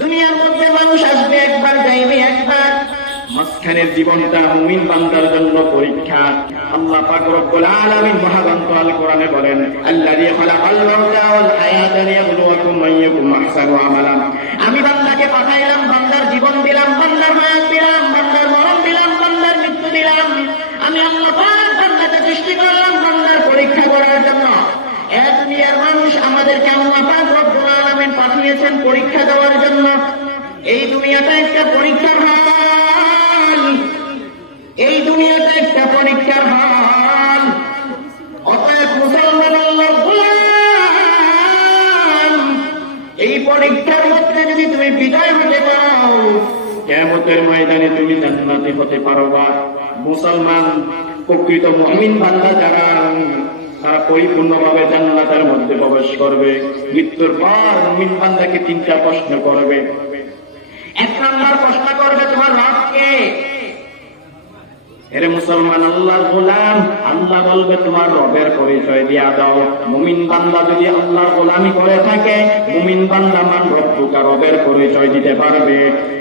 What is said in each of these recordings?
দুনিয়ার মধ্যে মানুষ আসবে একবার, যাইবে একবার। মাঝখানের জীবনটা মুমিন বান্দার জন্য পরীক্ষা। আল্লাহ পাক রব্বুল আলামিন মহাগ্রন্থ আল কোরআনে বলেন, আল্লাযী খালাকাল মাউতা ওয়াল হায়াতা লিয়াবলুয়াকুম আইয়ুকুম আহসানু আমালা। আমি বান্দাকে পাঠাইলাম, বান্দার জীবন দিলাম, বান্দার হায়াত দিলাম, বান্দার মরণ দিলাম, বান্দার মৃত্যু দিলাম। আমি আল্লাহ পাক বান্দাকে সৃষ্টি করলাম, বান্দার পরীক্ষা করার জন্য। এ দুনিয়ার মানুষ আমাদেরকে আল্লাহ পাক পাঠিয়েছেন পরীক্ষা দেওয়ার জন্য। এই দুনিয়াটা একটা পরীক্ষার হাল। এই দুনিয়াটা একটা পরীক্ষার হাল। অতএব মুসলমান এই পরীক্ষার মধ্যে যদি তুমি বিদায় হতে পারো, কিয়ামতের ময়দানে তুমি জান্নাতি হতে পারবা মুসলমান, প্রকৃত মুমিন বান্দা যারা তারা পরিপূর্ণভাবে জান্নাতের মধ্যে প্রবেশ করবে। মৃত্যুর পর মুমিন বান্দাকে তিনটা প্রশ্ন করবে। এক নম্বর প্রশ্ন করবে তোমার রবকে। মুসলমান গোলাম, আল্লাহ বলবে তোমার রবের পরিচয় দিয়া দাও। মুমিন বান্দা যদি গোলামি করে থাকে, মুমিন বান্দা মান রব্বুকা রবের পরিচয় দিতে পারবে।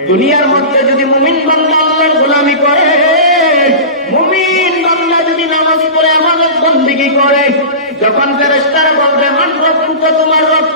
দুনিয়ার মধ্যে যদি মুমিন বান্দা আল্লাহর গোলামি করে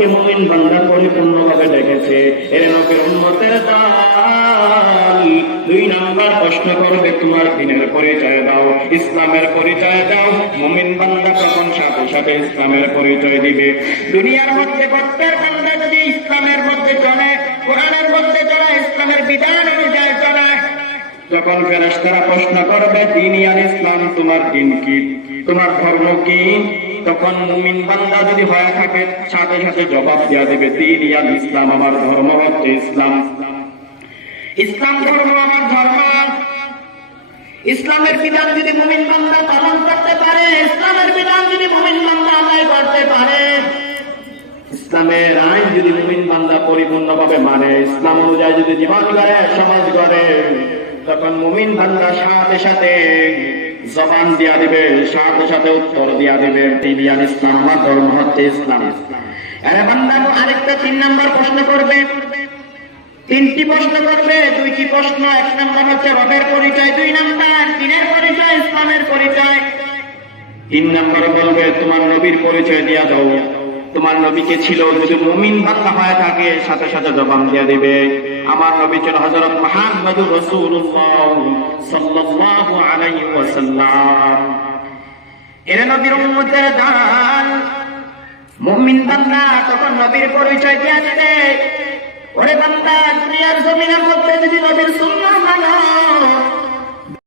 আমার রবকে মুমিন বান্দা পরিপূর্ণভাবে ডেকেছে এর নকের উন্মতের দুই নাম্বার প্রশ্ন করবে, তোমার দিনের পরিচয় দাও, ইসলামের পরিচয় দাও। মুমিন বান্দা তখন সাথে সাথে ইসলামের পরিচয় দিবে। দুনিয়ার মধ্যে প্রত্যেক বান্দা যদি ইসলামের মধ্যে চলে, কোরআনের মধ্যে চলে, ইসলামের বিধান অনুযায়ী চলে যখন ফেরেশতারা প্রশ্ন করবে, দিন আর ইসলাম, তোমার দিন কি? তোমার ধর্ম কি? তখন মুমিন বান্দা যদি হয়ে থাকে, সাথে সাথে জবাব দেওয়া দেবে, দিন ইয়াল ইসলাম, আমার ধর্ম হচ্ছে ইসলাম। ইসলাম ধর্ম আমার ধর্ম। ইসলামের বিধান যদি মুমিন বান্দা পালন করতে পারে, ইসলামের বিধান যদি মুমিন বান্দা আদায় করতে পারে, ইসলামের আইন যদি মুমিন বান্দা পরিপূর্ণভাবে মানে ইসলাম অনুযায়ী যদি জীবন করে সমাজ করে তখন মুমিন বান্দা সাথে সাথে জবান দিয়া দিবে, সাথে সাথে উত্তর দিয়া দিবে দিবিয়ান ইসলাম, আমার ধর্ম হচ্ছে ইসলাম। আরে বান্দা আরেকটা তিন নাম্বার প্রশ্ন করবে। তিনটি প্রশ্ন করবে, দুইটি প্রশ্ন, এক নাম্বার হচ্ছে রবের পরিচয়, দুই নাম্বার তিনের পরিচয়, ইসলামের পরিচয়। তিন নম্বরে বলবে, তোমার নবীর পরিচয় দিয়া দাও। তোমার নবীকে ছিল যদি মুমিন বান্দা হয়ে থাকে, সাথে সাথে জবান দিয়া দিবে। আমার নবী ছিল হযরত মুহাম্মদুর রাসূলুল্লাহ সাল্লাল্লাহু আলাইহি ওয়াসাল্লাম। নবীর উম্মতের দান মুমিন বান্দা তখন নবীর পরিচয় দিয়ে আসবে ওরে বান্দা, দুনিয়ার জমিনের মধ্যে যদি নবীর সুন্নাহ মানো